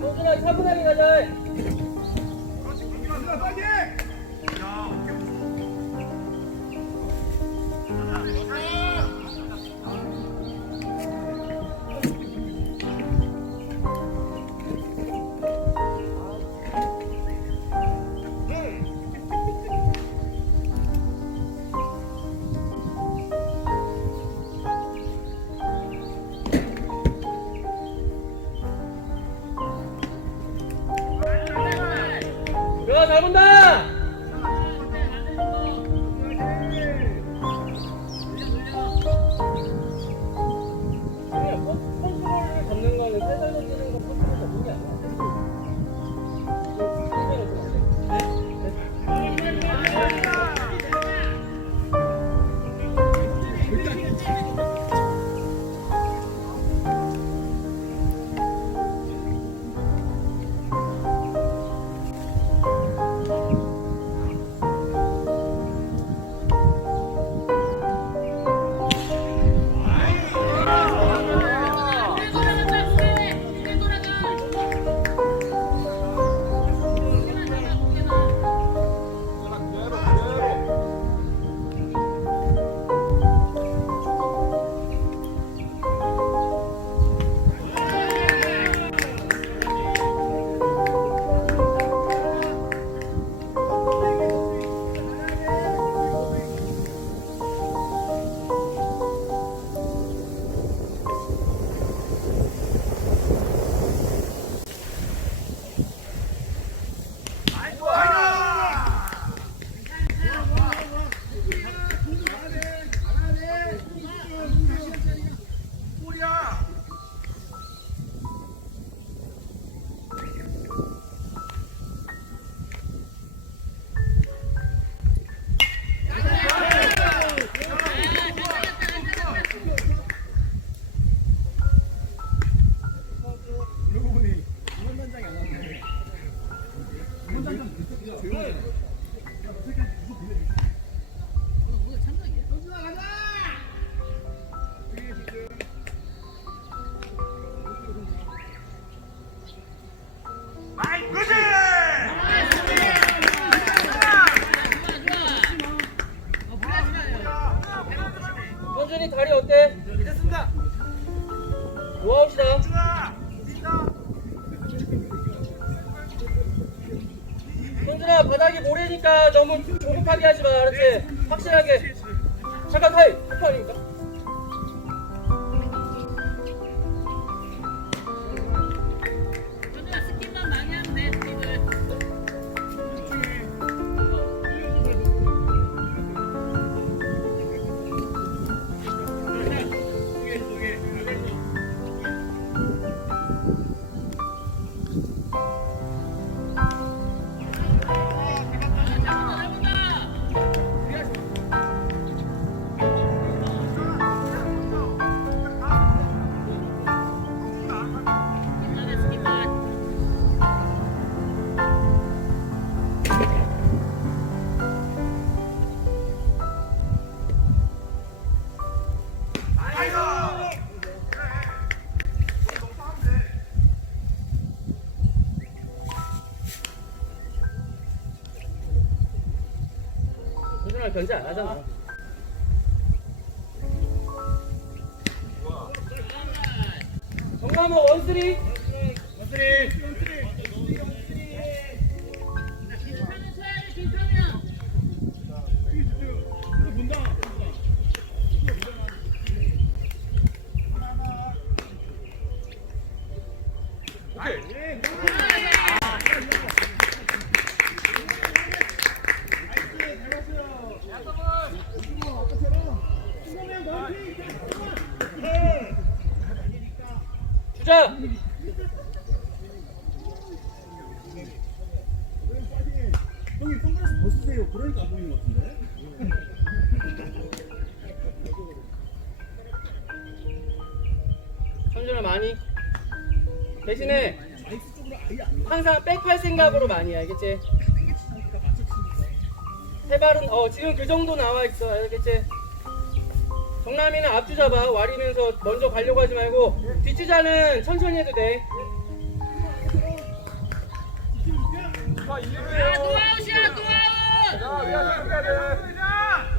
성준아 차분하게 가자. 야, 잘 본다! 컨트롤을 잡는 거는 살살 던지는 거 컨트롤 잡는 게 아니야. 현준이 다리 어때? 됐습니다. 노아웃이다. 현준아 바닥이 모래니까 너무 조급하게 하지 마. 알았지? 확실하게. 잠깐 타임. 급하니까. 현준아 스킵만 많이 하면 돼. 스킵을. 현준아 견제 안 하잖아. 정남호 원쓰리. 괜찮은 쳐야지 괜찮으면. 주자. 형님 선글라스 벗으세요. 그러니까 안 보이는 것 같은데. 현준아 많이. 대신에 아이스 쪽으로 아예 안 항상 백할 생각으로 많이 알겠지? 치니까 맞춰 치니까. 해발은 지금 그 정도 나와 있어. 알겠지? 정남이는 앞주 잡아. 와리면서 먼저 가려고 하지 말고 뒷주자는 천천히 해도 돼. 야, 노아웃이야, 노아웃!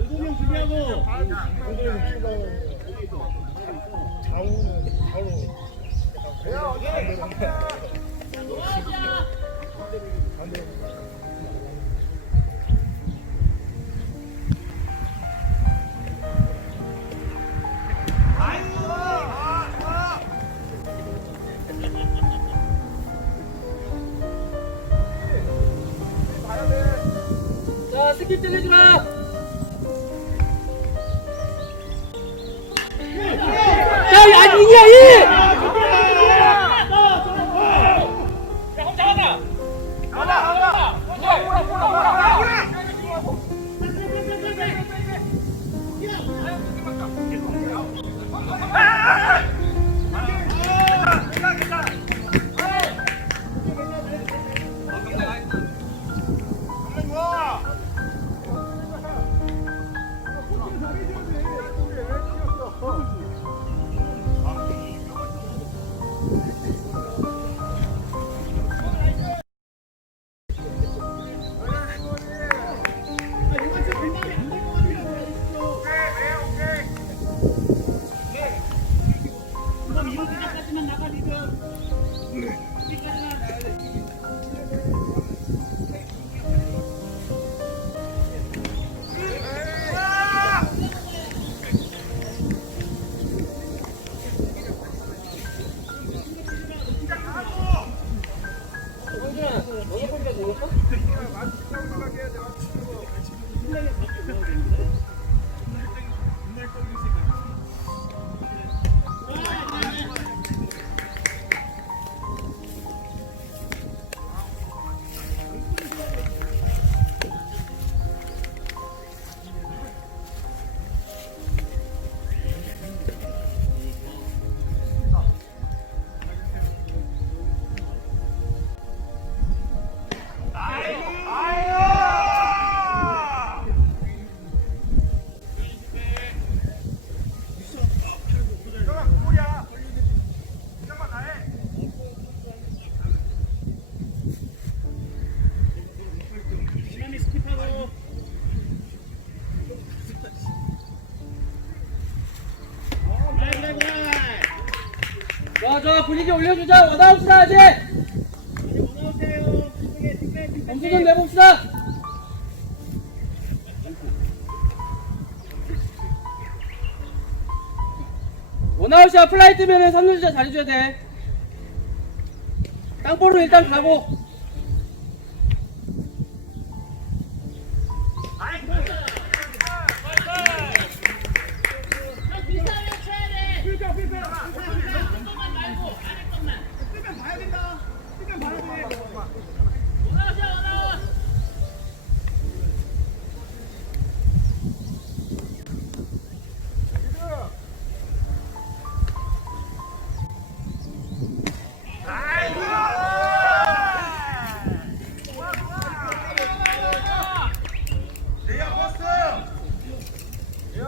우동이 형 준비하고. 우동이 형 준비하고. 노아웃이야! 자, 스킵 때려주라. 자, 아니야, 이! 성준아, 너네 꼴기가 되겠어? 좋아, 분위기 올려주자. 원아웃이다, 이제. 점수 좀 내봅시다. 원아웃이야. 플라이 뜨면은 3루주자 잘해줘야 돼. 땅볼로 일단 가고. 형 비싸면 쳐야 돼! 것만 말고, 안에 것만! 원아웃이야, 원아웃!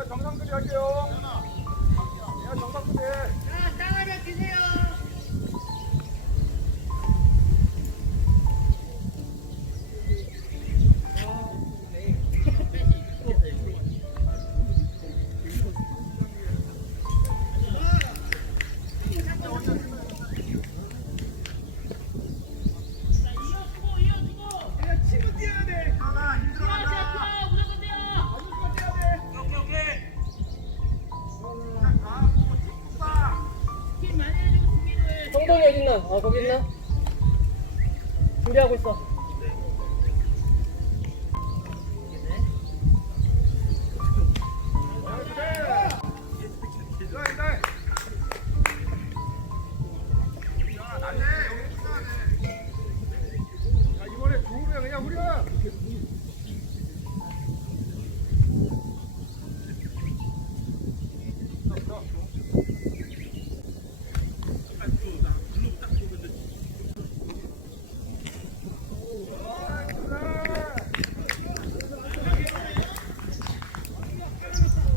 정상들이 할게요. 정상들이. 성동이 어딨나? 거기 있나? 준비하고 있어. 이번에 좋으면 그냥 우리가.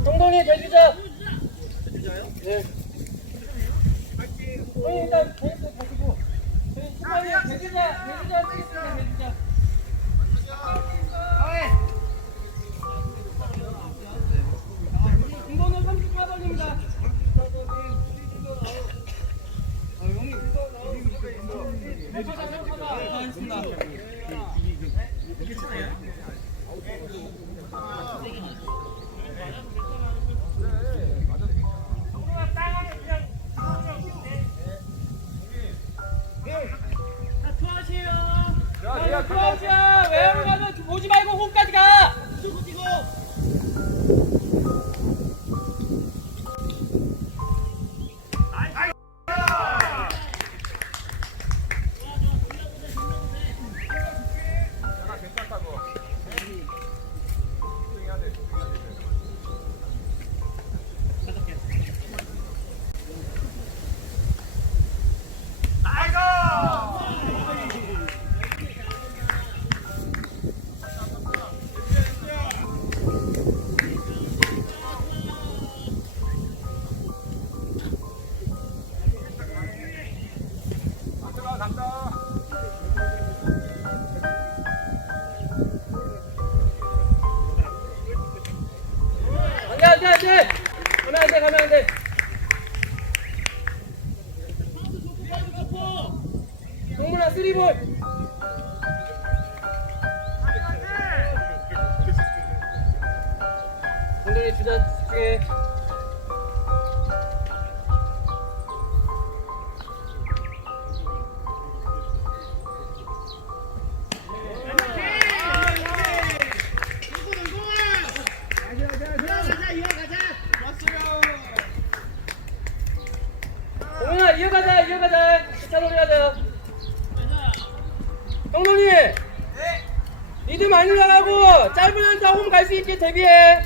성동이 대주자. 대주자 쓰겠습니다. 대주자. 김건호 34번입니다. 알겠습니다. 자, 크로아티아 외야로 가면 보지 말고 홈까지 가. 안돼. 가면 안 돼. 동문아 3볼. 동동이 주자 집중해. 동훈아 이어가자. 기차 놀이 하자. 형돈이 리드 많이 나가고 짧은 한타 홈 갈 수 있게 대비해.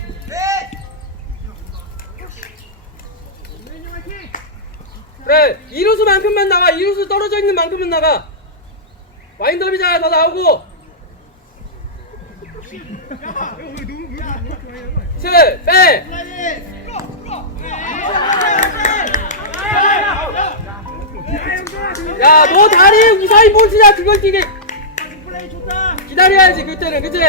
그래 2루수만큼만 나가. 2루수 떨어져 있는 만큼은 나가. 와인더비잖아. 더 나오고 7 빼. 야, 너 다리 우사인 볼트냐? 그걸 뛰게 기다려야지 그때는, 그치?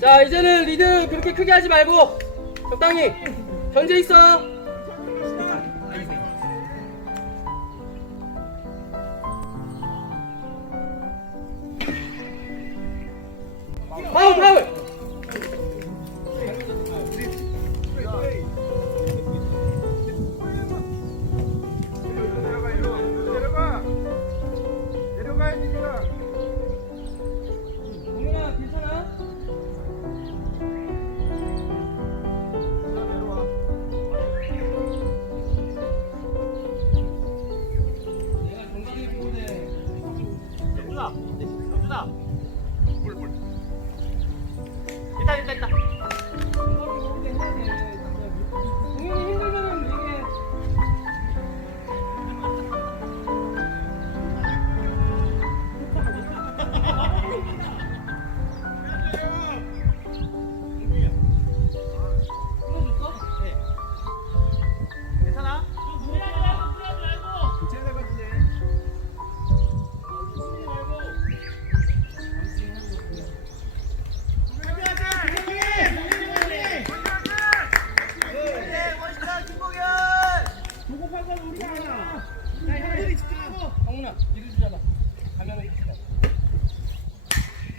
자, 이제는 리드 그렇게 크게 하지 말고 적당히 견제 있어. 파울. 내려가야지 니가. 동민아 괜찮아? 내가 건강히 보호대. 영준아. 있다. 건강히 보호대 해야 돼. 동민이 힘들면은 얘기해. 형훈아, 뒤를 주자봐. 가면은 이렇게 가.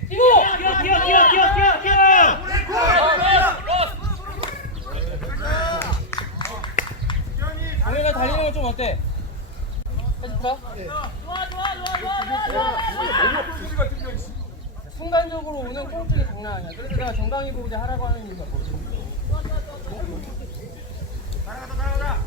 뛰어! 강현아 달리는 건 좀 어때? 해줄까? 순간적으로 오는 통증이 장난 아니야. 그래서 내가 정강이 보호대 하라고 하는 이유가 뭐지? 따라가자.